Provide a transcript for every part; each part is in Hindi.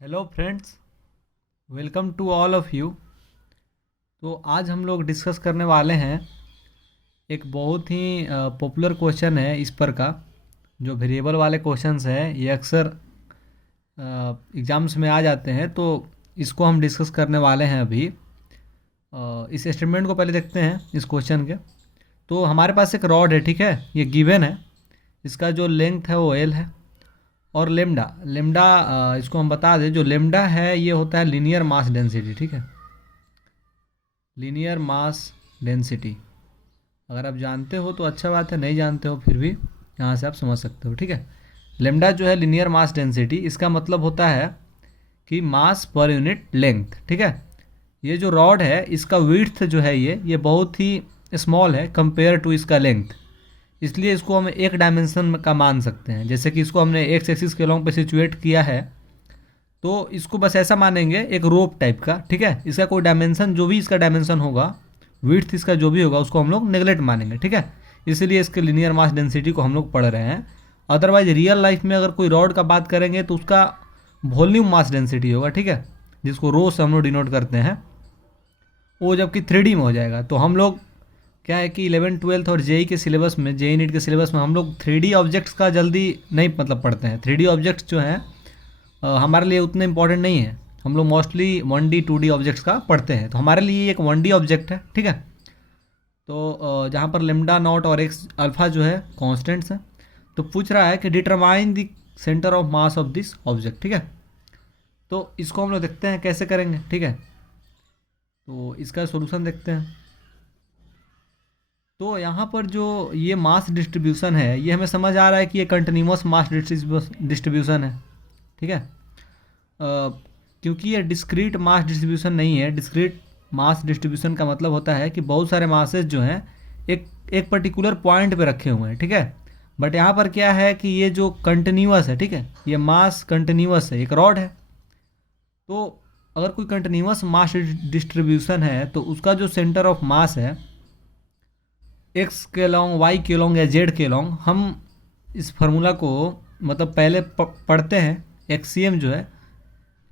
Hello friends, welcome to all of you. तो आज हम लोग डिस्कस करने वाले हैं एक बहुत ही पॉपुलर क्वेश्चन है इस पर का। जो वेरिएबल वाले क्वेश्चंस हैं ये अक्सर एग्ज़ाम्स में आ जाते हैं, तो इसको हम डिस्कस करने वाले हैं अभी। इस स्टेटमेंट को पहले देखते हैं इस क्वेश्चन के। तो हमारे पास एक रॉड है, ठीक है, ये गिवन है। इसका जो लेंथ है वो एल है और लेमडा लेमडा इसको हम बता दें, जो लेमडा है ये होता है लीनियर मास डेंसिटी, ठीक है, लीनियर मास डेंसिटी। अगर आप जानते हो तो अच्छा बात है, नहीं जानते हो फिर भी यहाँ से आप समझ सकते हो, ठीक है। लेमडा जो है लीनियर मास डेंसिटी, इसका मतलब होता है कि मास पर यूनिट लेंथ, ठीक है। ये जो रॉड है इसका विड्थ जो है ये बहुत ही स्मॉल है कंपेयर टू इसका लेंथ, इसलिए इसको हम एक डायमेंशन का मान सकते हैं। जैसे कि इसको हमने एक्स एक्सिस के लॉन्ग पे सिचुएट किया है, तो इसको बस ऐसा मानेंगे एक रोप टाइप का, ठीक है। इसका कोई डायमेंशन, जो भी इसका डायमेंशन होगा, विड्थ इसका जो भी होगा, उसको हम लोग नेगलेक्ट मानेंगे, ठीक है। इसीलिए इसके लीनियर मास डेंसिटी को हम लोग पढ़ रहे हैं। अदरवाइज रियल लाइफ में अगर कोई रॉड का बात करेंगे तो उसका वॉल्यूम मास डेंसिटी होगा, ठीक है, जिसको रो से हम लोग डिनोट करते हैं। वो जबकि 3D में हो जाएगा। तो हम लोग क्या है कि 11th-12th और जेई के सिलेबस में, जेई नीट के सिलेबस में हम लोग 3D ऑब्जेक्ट्स का जल्दी नहीं पढ़ते हैं। 3D ऑब्जेक्ट्स जो हैं हमारे लिए उतने इंपॉर्टेंट नहीं है। हम लोग मोस्टली 1D 2D ऑब्जेक्ट्स का पढ़ते हैं। तो हमारे लिए एक 1D ऑब्जेक्ट है, ठीक है। तो जहाँ पर लेमडा नॉट और एक्स अल्फ़ा जो है कॉन्स्टेंट्स हैं। तो पूछ रहा है कि determine the centre of mass of this object, ठीक है। तो इसको हम लोग देखते हैं कैसे करेंगे, ठीक है। तो इसका सॉल्यूशन देखते हैं। तो यहाँ पर जो ये मास डिस्ट्रीब्यूशन है, ये हमें समझ आ रहा है कि ये कंटिन्यूअस मास डिस्ट्रीब्यूशन है, ठीक है। क्योंकि ये डिस्क्रीट मास डिस्ट्रीब्यूशन नहीं है। डिस्क्रीट मास डिस्ट्रीब्यूशन का मतलब होता है कि बहुत सारे मासेस जो हैं एक पर्टिकुलर पॉइंट पे रखे हुए हैं, ठीक है। बट यहाँ पर क्या है कि ये जो कंटिन्यूअस है, ठीक है, ये मास कंटिन्यूअस है, एक रॉड है। तो अगर कोई कंटिन्यूअस मास डिस्ट्रीब्यूशन है तो उसका जो सेंटर ऑफ मास है एक्स के लॉन्ग, वाई के लॉन्ग या जेड के लॉन्ग, हम इस फार्मूला को मतलब पहले पढ़ते हैं। एक्सीएम जो है,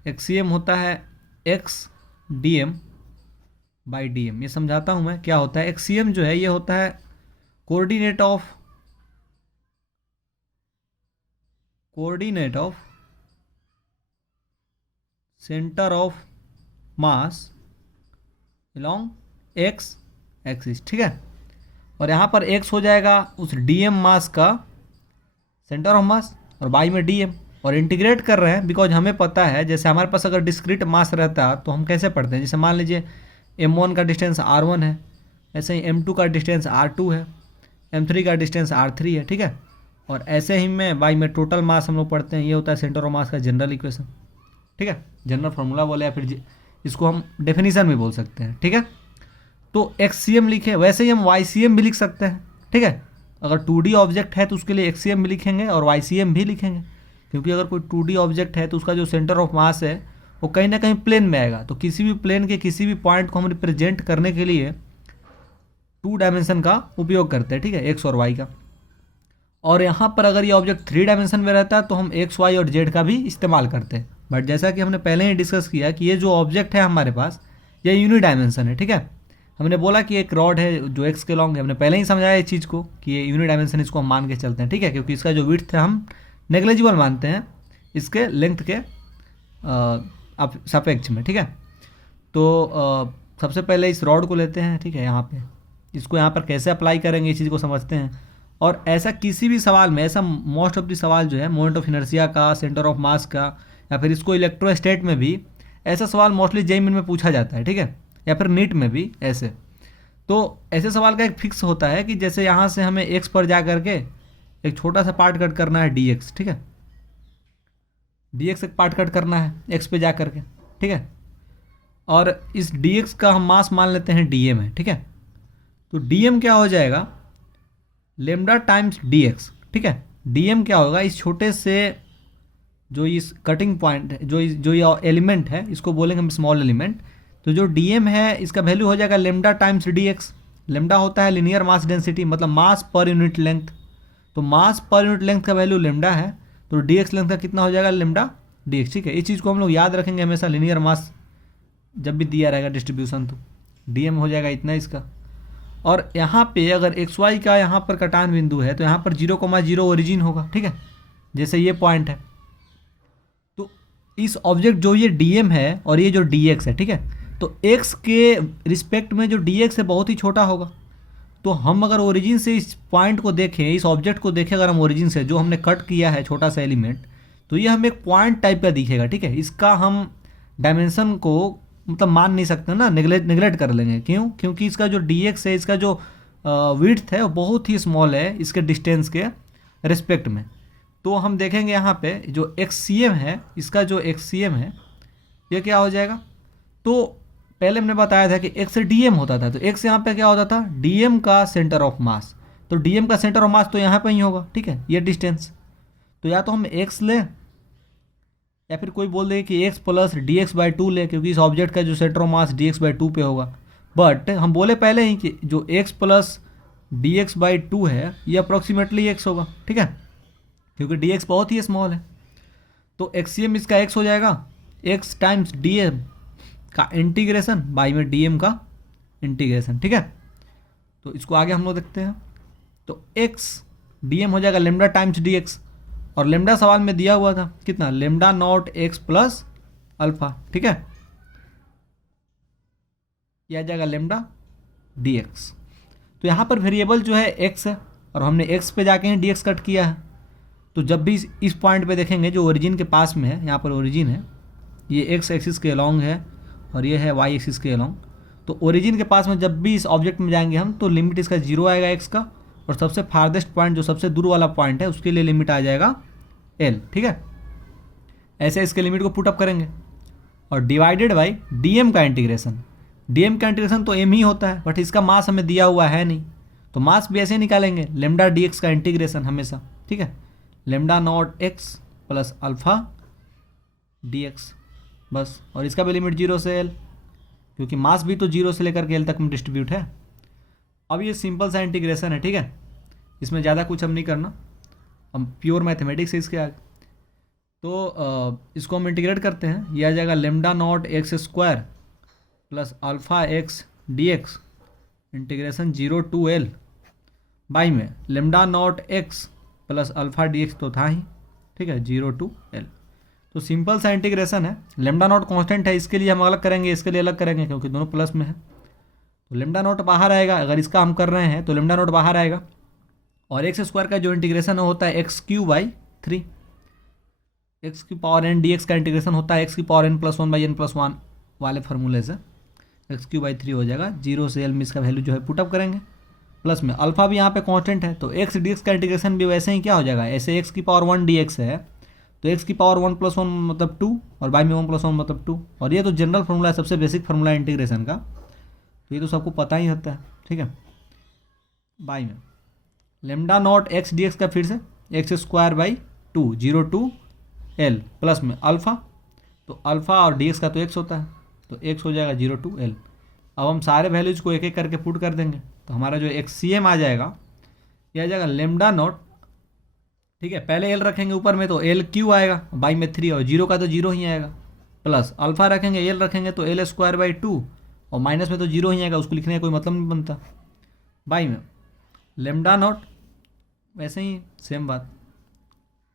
एक्सीएम होता है x d m by d m. ये समझाता हूँ मैं क्या होता है। एक्सीएम जो है ये होता है coordinate of centre of mass along x axis, ठीक है। और यहाँ पर एक्स हो जाएगा उस डीएम मास का सेंटर ऑफ मास, और बाई में डीएम, और इंटीग्रेट कर रहे हैं बिकॉज हमें पता है। जैसे हमारे पास अगर डिस्क्रीट मास रहता तो हम कैसे पढ़ते हैं, जैसे मान लीजिए m1 का डिस्टेंस r1 है, ऐसे ही m2 का डिस्टेंस r2 है, m3 का डिस्टेंस r3 है, ठीक है। और ऐसे ही में बाई में टोटल मास हम लोग पढ़ते हैं। ये होता है सेंटर ऑफ मास का जनरल इक्वेशन, ठीक है, जनरल फार्मूला बोले, या फिर इसको हम डेफिनेशन भी बोल सकते हैं, ठीक है। तो एक्सीएम लिखे, वैसे ही हम वाईसीएम भी लिख सकते हैं, ठीक है। अगर 2D ऑब्जेक्ट है तो उसके लिए एक्सीएम भी लिखेंगे और वाईसीएम भी लिखेंगे, क्योंकि अगर कोई 2D ऑब्जेक्ट है तो उसका जो सेंटर ऑफ मास है वो कहीं ना कहीं प्लेन में आएगा। तो किसी भी प्लेन के किसी भी पॉइंट को हम रिप्रेजेंट करने के लिए 2 डायमेंशन का उपयोग करते हैं, ठीक है, एक्स और वाई का। और यहाँ पर अगर ये ऑब्जेक्ट 3 डायमेंशन में रहता है तो हम एक्स, वाई और जेड का भी इस्तेमाल करते हैं। बट जैसा कि हमने पहले ही डिस्कस किया कि ये जो ऑब्जेक्ट है हमारे पास, ये यूनि डायमेंशन है, ठीक है। हमने बोला कि एक रॉड है जो एक्स के लॉन्ग है, हमने पहले ही समझाया इस चीज़ को कि ये यूनिट डायमेंशन, इसको हम मान के चलते हैं, ठीक है, क्योंकि इसका जो विड्थ है हम नेग्लिजिबल मानते हैं इसके लेंथ के सापेक्ष में, ठीक है। तो सबसे पहले इस रॉड को लेते हैं, ठीक है, यहाँ पे इसको यहाँ पर कैसे अप्लाई करेंगे इस चीज़ को समझते हैं। और ऐसा किसी भी सवाल में, ऐसा मोस्ट ऑफ द सवाल जो है मोमेंट ऑफ इनर्शिया का, सेंटर ऑफ मास का, या फिर इसको इलेक्ट्रोस्टैट में भी ऐसा सवाल मोस्टली जेईई में पूछा जाता है, ठीक है, या फिर नीट में भी ऐसे। तो ऐसे सवाल का एक फिक्स होता है कि जैसे यहाँ से हमें एक्स पर जा करके एक छोटा सा पार्ट कट करना है dx, ठीक है, dx एक पार्ट कट करना है एक्स पे जा करके, ठीक है। और इस dx का हम मास मान लेते हैं dm है, ठीक है। तो dm क्या हो जाएगा, लेमडा टाइम्स dx, ठीक है। dm क्या होगा, इस छोटे से जो इस कटिंग पॉइंट है, जो ये एलिमेंट है, इसको बोलेंगे हम स्मॉल एलिमेंट। तो जो dm है इसका वैल्यू हो जाएगा लेमडा टाइम्स dx। लेमडा होता है लीनियर मास डेंसिटी, मतलब मास पर यूनिट लेंथ। तो मास पर यूनिट लेंथ का वैल्यू लेमडा है, तो dx लेंथ का कितना हो जाएगा, लेमडा डी एक्स, ठीक है। इस चीज़ को हम लोग याद रखेंगे हमेशा, लीनियर मास जब भी दिया रहेगा डिस्ट्रीब्यूशन तो डी एम हो जाएगा इतना इसका। और यहाँ पे अगर एक्स वाई का यहाँ पर कटान बिंदु है तो यहाँ पर 0,0 ओरिजिन होगा, ठीक है, जैसे ये पॉइंट है। तो इस ऑब्जेक्ट जो ये डी एम है और ये जो डी एक्स है, ठीक है, तो एक्स के रिस्पेक्ट में जो डी एक्स है बहुत ही छोटा होगा। तो हम अगर ओरिजिन से इस पॉइंट को देखें, इस ऑब्जेक्ट को देखें अगर हम ओरिजिन से, जो हमने कट किया है छोटा सा एलिमेंट, तो ये हमें एक पॉइंट टाइप का दिखेगा, ठीक है। इसका हम डायमेंशन को मतलब मान नहीं सकते ना, निगलेक्ट कर लेंगे। क्यों? क्योंकि इसका जो डी एक्स है, इसका जो विड्थ है वो बहुत ही स्मॉल है इसके डिस्टेंस के रिस्पेक्ट में। तो हम देखेंगे यहाँ पे जो एक्स सी एम है, इसका जो एक्स सी एम है ये क्या हो जाएगा। तो पहले हमने बताया था कि एक्स से डी एम होता था, तो एक्स यहाँ पे क्या होता था, डी एम का सेंटर ऑफ मास। तो डी एम का सेंटर ऑफ मास तो यहाँ पे ही होगा, ठीक है, ये डिस्टेंस। तो या तो हम एक्स लें या फिर कोई बोल दे कि x plus D x by two ले, क्योंकि इस ऑब्जेक्ट का जो centre of mass D x by two पे होगा। बट हम बोले पहले ही कि जो x plus D x by two है ये अप्रॉक्सीमेटली एक्स होगा, ठीक है, क्योंकि डी एक्स बहुत ही स्मॉल है। तो एक्स सी एम इसका एक्स हो जाएगा, एक्स टाइम्स डी एम का इंटीग्रेशन बाई में डी एम का इंटीग्रेशन, ठीक है। तो इसको आगे हम लोग देखते हैं। तो एक्स डी एम हो जाएगा लेमडा टाइम्स डी एक्स, और लेमडा सवाल में दिया हुआ था कितना, lambda naught x plus alpha, ठीक है, यह आ जाएगा लेमडा डी एक्स। तो यहाँ पर वेरिएबल जो है एक्स है और हमने एक्स पे जाके ही डी एक्स कट किया है। तो जब भी इस पॉइंट पे देखेंगे जो ओरिजिन के पास में है, यहाँ पर ओरिजिन है, ये एक्स एक्सिस के अलॉन्ग है और ये है वाई एक्सिस के अलॉन्ग। तो ओरिजिन के पास में जब भी इस ऑब्जेक्ट में जाएंगे हम, तो लिमिट इसका 0 आएगा एक्स का, और सबसे फारदेस्ट पॉइंट जो सबसे दूर वाला पॉइंट है उसके लिए लिमिट आ जाएगा एल, ठीक है। ऐसे इसके लिमिट को पुट अप करेंगे और डिवाइडेड बाई डी एम का इंटीग्रेशन। डी एम का इंटीग्रेशन तो एम ही होता है, बट इसका मास हमें दिया हुआ है नहीं, तो मास भी ऐसे ही निकालेंगे, लेमडा डी एक्स का इंटीग्रेशन हमेशा, ठीक है, lambda not x plus alpha D x बस। और इसका भी लिमिट 0 से एल, क्योंकि मास भी तो 0 से लेकर के एल तक में डिस्ट्रीब्यूट है। अब ये सिंपल सा इंटीग्रेशन है, ठीक है, इसमें ज़्यादा कुछ हम नहीं करना, हम प्योर मैथमेटिक्स है इसके आगे। तो इसको हम इंटीग्रेट करते हैं, यह आ जाएगा lambda not x square plus alpha x d x integration 0 to L by में lambda not x plus alpha d x तो था ही, ठीक है, 0 टू एल। तो सिंपल सा इंटीग्रेशन है। लेमडा नॉट कांस्टेंट है, इसके लिए हम अलग करेंगे, इसके लिए अलग करेंगे, क्योंकि दोनों प्लस में है। तो लेमडा नॉट बाहर आएगा, अगर इसका हम कर रहे हैं तो लेमडा नॉट बाहर आएगा, और एक्स स्क्वायर का जो इंटीग्रेशन होता है एक्स क्यू बाई 3, एक्स की पावर एन डी एक्स का इंटीग्रेशन होता है एक्स की power n plus 1 by n plus 1 वाले फार्मूले से, एक्स क्यू बाई 3 हो जाएगा। 0 से एल में इसका वैल्यू जो है पुटअप करेंगे, प्लस में अल्फा भी यहाँ पे कांस्टेंट है, तो एक्स डी एक्स का इंटीग्रेशन भी वैसे ही क्या हो जाएगा, ऐसे एक्स की पावर 1 डी एक्स है तो एक्स की पावर 1 प्लस 1 मतलब 2, और बाई में 1 प्लस 1 मतलब 2, और ये तो जनरल फार्मूला है, सबसे बेसिक फार्मूला है इंटीग्रेशन का, तो ये तो सबको पता ही होता है, ठीक है। बाई में lambda not x d x का फिर से x square by 2 0 to l, plus में अल्फ़ा, तो अल्फ़ा और डी एक्स का तो एक्स होता है, तो एक्स हो जाएगा 0 टू एल। अब हम सारे वैल्यूज को एक एक करके पुट कर देंगे, तो हमारा जो एक्स सी एम आ जाएगा ये आ जाएगा लेमडा नॉट, ठीक है, पहले एल रखेंगे ऊपर में तो एल क्यू आएगा बाई में 3, और 0 का तो 0 ही आएगा, प्लस अल्फ़ा रखेंगे एल रखेंगे तो एल स्क्वायर बाई 2, और माइनस में तो 0 ही आएगा, उसको लिखने का कोई मतलब नहीं बनता, बाई में लेमडा नॉट वैसे ही सेम बात,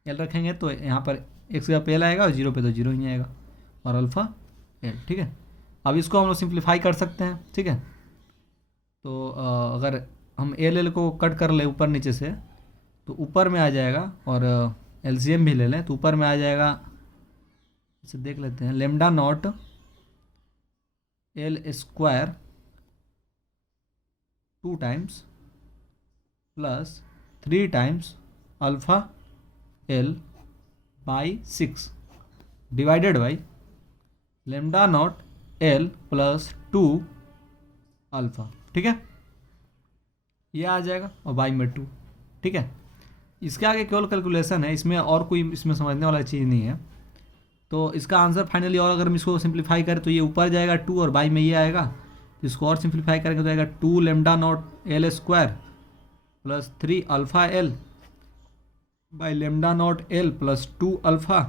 एल रखेंगे तो यहाँ पर एक्स का पे एल आएगा और 0 पे तो 0 ही आएगा, और अल्फ़ा एल, ठीक है। अब इसको हम लोग सिंप्लीफाई कर सकते हैं, ठीक है। तो अगर हम एल को कट कर ले ऊपर नीचे से तो ऊपर में आ जाएगा, और एलसीएम भी ले लें तो ऊपर में आ जाएगा, इसे देख लेते हैं, lambda naught L square 2 times plus 3 times alpha L by 6 divided by lambda naught L plus 2 alpha, ठीक है, ये आ जाएगा, और बाई में 2, ठीक है। इसके आगे केवल कैलकुलेशन है, इसमें और कोई इसमें समझने वाला चीज़ नहीं है। तो इसका आंसर फाइनली, और अगर हम इसको सिंप्लीफाई करें तो ये ऊपर जाएगा 2 और बाई में ये आएगा, तो इसको और सिंप्लीफाई करेंगे तो आएगा 2 lambda naught L square plus 3 alpha L by lambda naught L plus 2 alpha